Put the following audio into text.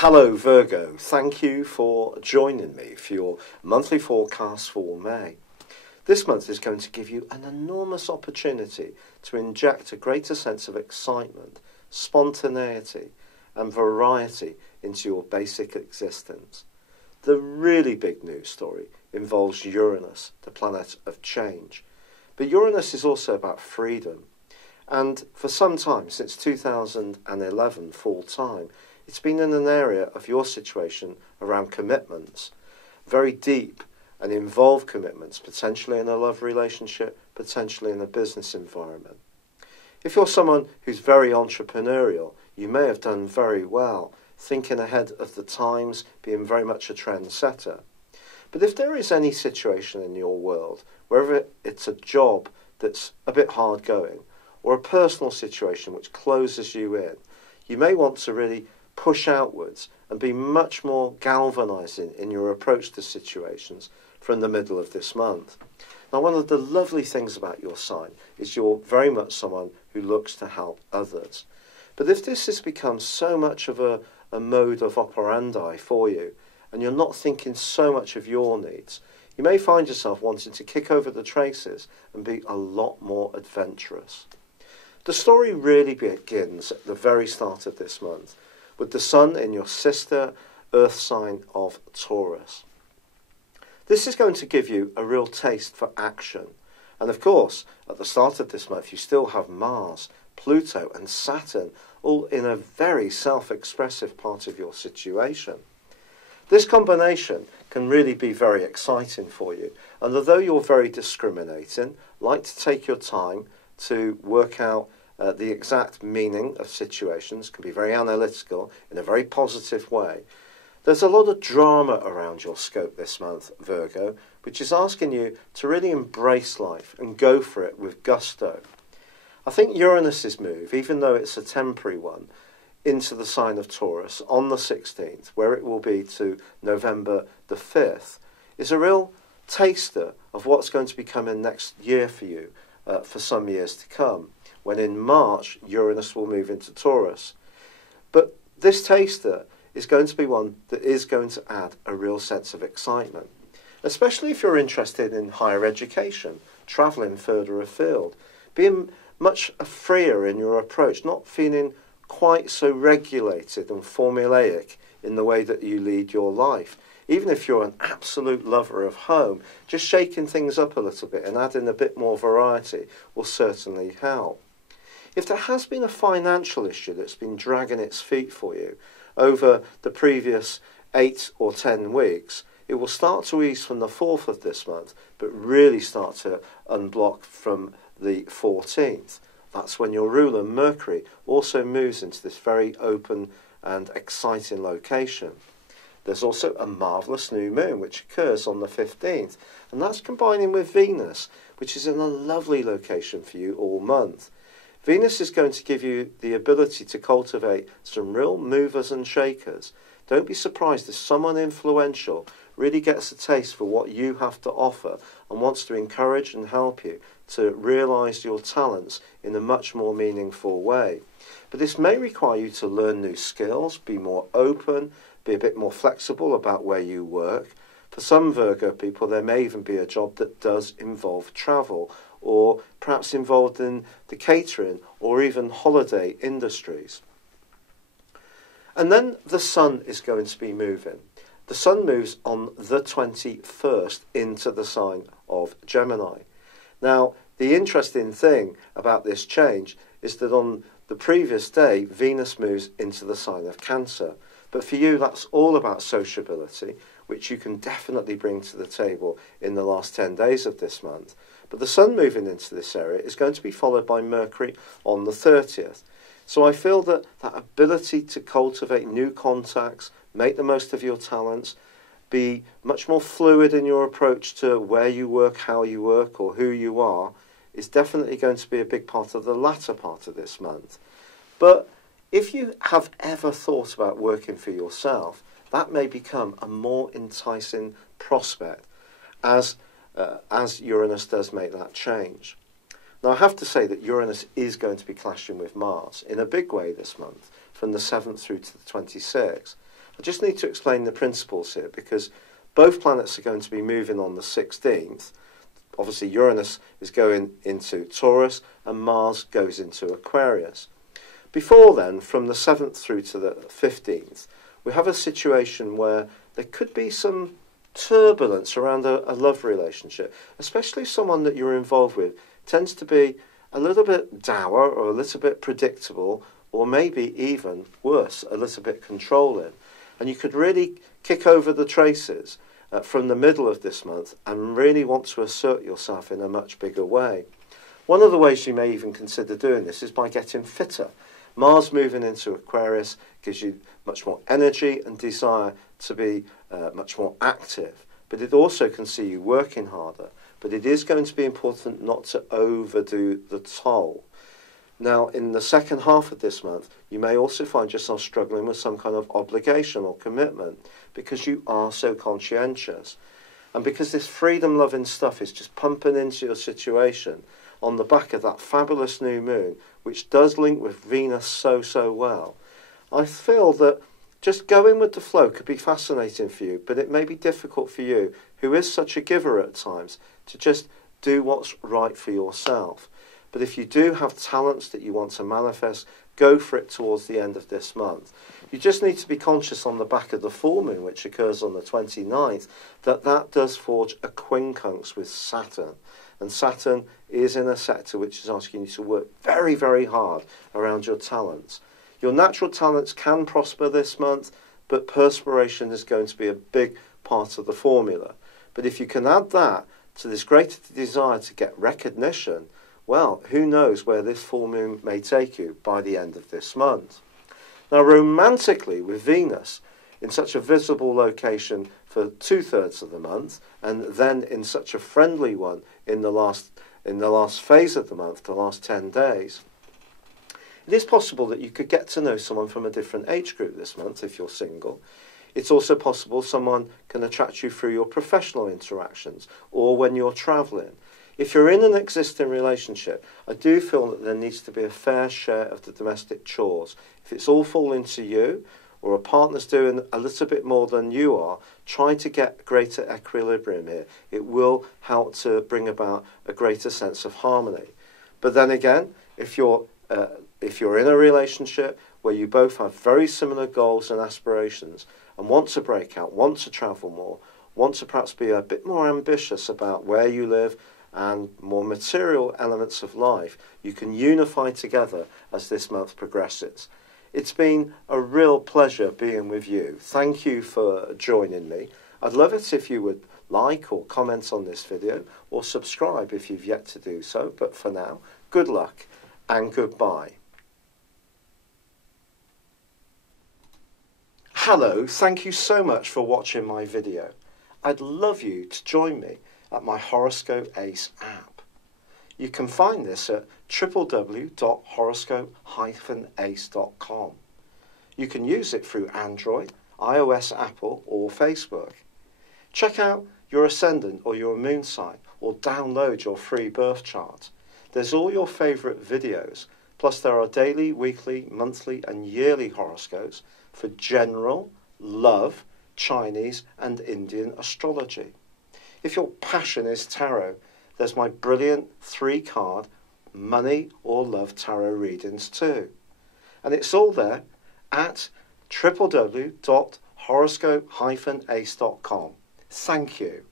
Hello Virgo, thank you for joining me for your monthly forecast for May. This month is going to give you an enormous opportunity to inject a greater sense of excitement, spontaneity and variety into your basic existence. The really big news story involves Uranus, the planet of change. But Uranus is also about freedom. And for some time, since 2011 full time, it's been in an area of your situation around commitments, very deep and involved commitments, potentially in a love relationship, potentially in a business environment. If you're someone who's very entrepreneurial, you may have done very well, thinking ahead of the times, being very much a trendsetter. But if there is any situation in your world, whether it's a job that's a bit hard going, or a personal situation which closes you in, you may want to really push outwards and be much more galvanizing in your approach to situations from the middle of this month. Now, one of the lovely things about your sign is you're very much someone who looks to help others. But if this has become so much of a mode of operandi for you, and you're not thinking so much of your needs, you may find yourself wanting to kick over the traces and be a lot more adventurous. The story really begins at the very start of this month, with the sun in your sister earth sign of Taurus. This is going to give you a real taste for action. And of course, at the start of this month, you still have Mars, Pluto and Saturn, all in a very self-expressive part of your situation. This combination can really be very exciting for you. And although you're very discriminating, like to take your time to work out the exact meaning of situations, can be very analytical in a very positive way. There's a lot of drama around your scope this month, Virgo, which is asking you to really embrace life and go for it with gusto. I think Uranus's move, even though it's a temporary one, into the sign of Taurus on the 16th, where it will be to November the 5th, is a real taster of what's going to be coming next year for you for some years to come, when in March Uranus will move into Taurus. But this taster is going to be one that is going to add a real sense of excitement, especially if you're interested in higher education, travelling further afield, being much freer in your approach, not feeling quite so regulated and formulaic in the way that you lead your life. Even if you're an absolute lover of home, just shaking things up a little bit and adding a bit more variety will certainly help. If there has been a financial issue that's been dragging its feet for you over the previous 8 or 10 weeks, it will start to ease from the 4th of this month, but really start to unblock from the 14th. That's when your ruler, Mercury, also moves into this very open and exciting location. There's also a marvellous new moon which occurs on the 15th, and that's combining with Venus, which is in a lovely location for you all month. Venus is going to give you the ability to cultivate some real movers and shakers. Don't be surprised if someone influential really gets a taste for what you have to offer and wants to encourage and help you to realise your talents in a much more meaningful way. But this may require you to learn new skills, be more open, be a bit more flexible about where you work. For some Virgo people, there may even be a job that does involve travel, or perhaps involved in the catering or even holiday industries. And then the sun is going to be moving. The sun moves on the 21st into the sign of Gemini. Now, the interesting thing about this change is that on the previous day, Venus moves into the sign of Cancer. But for you, that's all about sociability, which you can definitely bring to the table in the last 10 days of this month. But the sun moving into this area is going to be followed by Mercury on the 30th. So I feel that that ability to cultivate new contacts, make the most of your talents, be much more fluid in your approach to where you work, how you work, or who you are, is definitely going to be a big part of the latter part of this month. But if you have ever thought about working for yourself, that may become a more enticing prospect as Uranus does make that change. Now, I have to say that Uranus is going to be clashing with Mars in a big way this month, from the 7th through to the 26th. I just need to explain the principles here because both planets are going to be moving on the 16th. Obviously, Uranus is going into Taurus and Mars goes into Aquarius. Before then, from the 7th through to the 15th, we have a situation where there could be some turbulence around a love relationship, especially if someone that you're involved with tends to be a little bit dour or a little bit predictable, or maybe even worse, a little bit controlling. And you could really kick over the traces from the middle of this month and really want to assert yourself in a much bigger way. One of the ways you may even consider doing this is by getting fitter. Mars moving into Aquarius gives you much more energy and desire to be much more active, but it also can see you working harder. But it is going to be important not to overdo the toll. Now, in the second half of this month, you may also find yourself struggling with some kind of obligation or commitment because you are so conscientious. And because this freedom-loving stuff is just pumping into your situation on the back of that fabulous new moon, which does link with Venus so well, I feel that just going with the flow could be fascinating for you, but it may be difficult for you, who is such a giver at times, to just do what's right for yourself. But if you do have talents that you want to manifest, go for it towards the end of this month. You just need to be conscious on the back of the full moon, which occurs on the 29th, that does forge a quincunx with Saturn. And Saturn is in a sector which is asking you to work very hard around your talents. Your natural talents can prosper this month, but perspiration is going to be a big part of the formula. But if you can add that to this greater desire to get recognition, well, who knows where this full moon may take you by the end of this month. Now, romantically, with Venus in such a visible location for 2/3 of the month, and then in such a friendly one in the last phase of the month, the last 10 days, it is possible that you could get to know someone from a different age group this month if you're single. It's also possible someone can attract you through your professional interactions or when you're travelling. If you're in an existing relationship, I do feel that there needs to be a fair share of the domestic chores. If it's all falling to you, or a partner's doing a little bit more than you are, try to get greater equilibrium here. It will help to bring about a greater sense of harmony. But then again, if you're in a relationship where you both have very similar goals and aspirations and want to break out, want to travel more, want to perhaps be a bit more ambitious about where you live and more material elements of life, you can unify together as this month progresses. It's been a real pleasure being with you. Thank you for joining me. I'd love it if you would like or comment on this video or subscribe if you've yet to do so. But for now, good luck and goodbye. Hello, thank you so much for watching my video. I'd love you to join me at my Horoscope Ace app. You can find this at www.horoscope-ace.com. You can use it through Android, iOS, Apple or Facebook. Check out your ascendant or your moon sign or download your free birth chart. There's all your favourite videos, plus there are daily, weekly, monthly and yearly horoscopes for general, love, Chinese and Indian astrology. If your passion is tarot, there's my brilliant 3-card money or love tarot readings too. And it's all there at www.horoscope-ace.com. Thank you.